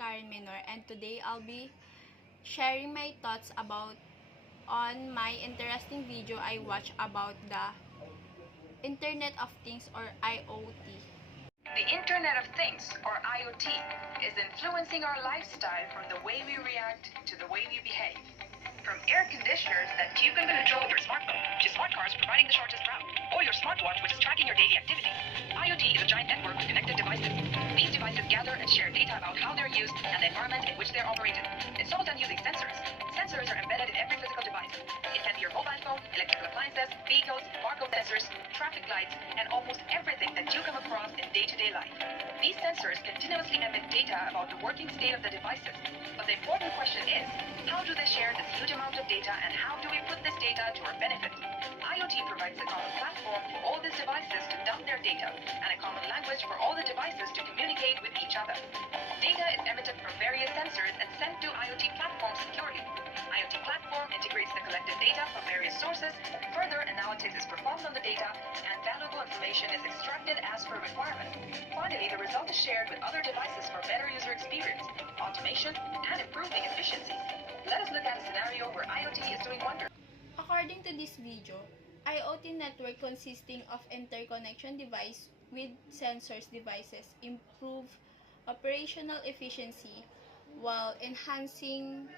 Karen Minor, and today I'll be sharing my thoughts on my interesting video I watched about the Internet of Things or IoT. The Internet of Things, or IoT, is influencing our lifestyle from the way we react to the way we behave. From air conditioners that you can control with your smartphone, to smart cars providing the shortest route, or your smartwatch which is tracking your daily activity, IoT is a giant network of connected devices. These devices gather and share data about how they're used and the environment in which they're operated. It's all done using sensors. Sensors are embedded in every physical device. It can be your mobile phone, electrical appliances, vehicles, barcode sensors, traffic lights, and almost everything that you come across in day-to-day life. These sensors continuously emit data about the working state of the devices. But the important question is, how do they share this huge amount of data, and how do we put this data to our benefit? IoT provides a common platform for all these devices to dump their data, and a common language for all the devices to communicate with each other. Data is emitted from various sensors and sent to IoT platforms securely. IoT platform integrates the collected data from various sources. Further analysis is performed on the data, and valuable information is extracted as per requirement. Finally, the result is shared with other devices for better user experience, automation, and improving efficiencies. Let us look at a scenario where IoT is doing wonders. According to this video, IoT network consisting of interconnection device with sensors devices improve operational efficiency while enhancing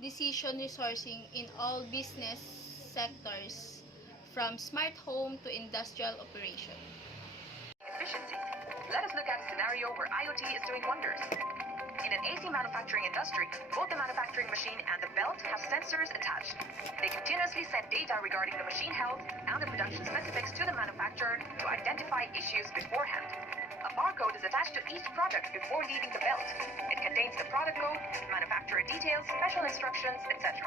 decision resourcing in all business sectors from smart home to industrial operation. Efficiency. Let us look at a scenario where IoT is doing wonders. In an AC manufacturing industry, both the manufacturing machine and the belt have sensors attached. They continuously send data regarding the machine health and the production specifics to the manufacturer to identify issues beforehand. A barcode is attached to each product before leaving the belt. It contains the product code, manufacturer details, special instructions, etc.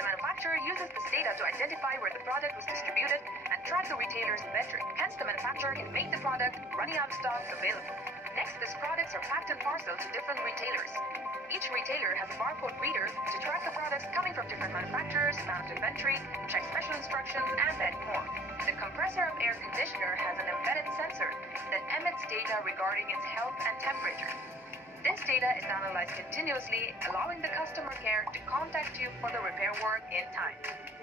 The manufacturer uses this data to identify where the product was distributed and track the retailer's inventory. Hence, the manufacturer can make the product running out of stock available. Next, these products are packed and parceled to different retailers. Each retailer has a barcode reader to track the products coming from different manufacturers, manage inventory, check special instructions, and many more. The compressor of air conditioner has an embedded sensor that emits data regarding its health and temperature. This data is analyzed continuously, allowing the customer care to contact you for the repair work in time.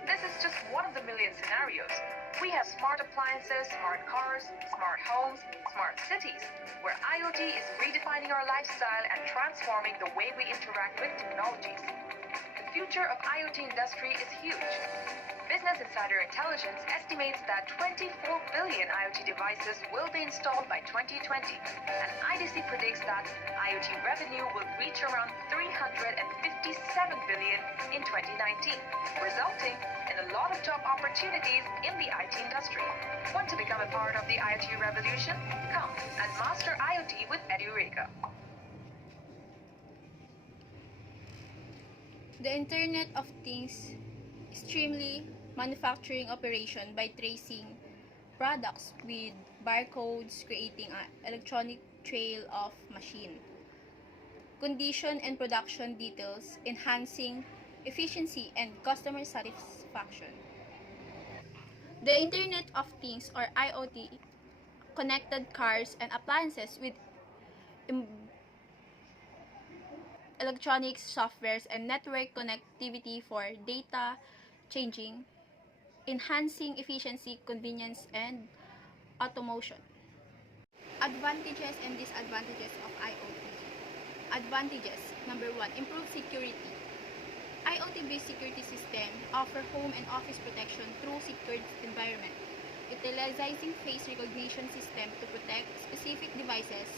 This is just one of the million scenarios. We have smart appliances, smart cars, smart homes, smart cities, where IoT is redefining our lifestyle and transforming the way we interact with technologies. The future of IoT industry is huge. Business Insider Intelligence estimates that 24 billion IoT devices will be installed by 2020, and IDC predicts that IoT revenue will reach around 357 billion in 2019, resulting in a lot of job opportunities in the IT industry. Want to become a part of the IoT revolution? Come and master IoT with Edureka. The Internet of Things extremely manufacturing operation by tracing products with barcodes, creating an electronic trail of machine, condition and production details, enhancing efficiency and customer satisfaction. The Internet of Things or IoT connected cars and appliances with electronics, softwares, and network connectivity for data changing, enhancing efficiency, convenience, and automation. Advantages and disadvantages of IoT. Advantages. Number 1, improved security. IoT-based security system offer home and office protection through secured environment, utilizing face recognition system to protect specific devices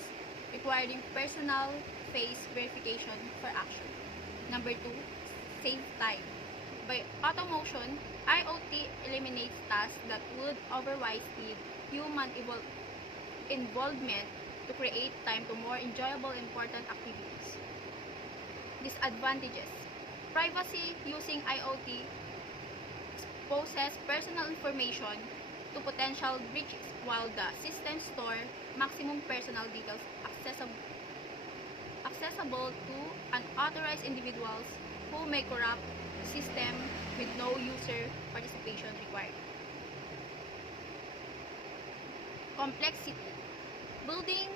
requiring personal face verification for action. Number 2, save time. By automation, IoT eliminates tasks that would otherwise need human involvement to create time to more enjoyable important activities. Disadvantages. Privacy. Using IoT exposes personal information to potential breaches, while the system store maximum personal details accessible to unauthorized individuals who may corrupt the system with no user participation required. Complexity. Building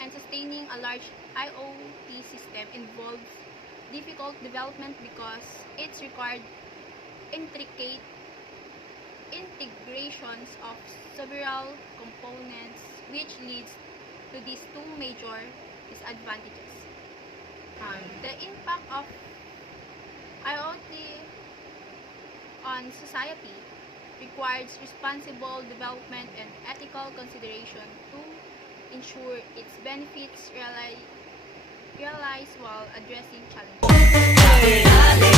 and sustaining a large IoT system involves difficult development because it's required intricate integrations of several components, which leads to these two major disadvantages. The impact of IoT on society requires responsible development and ethical consideration to ensure its benefits realized while addressing challenges.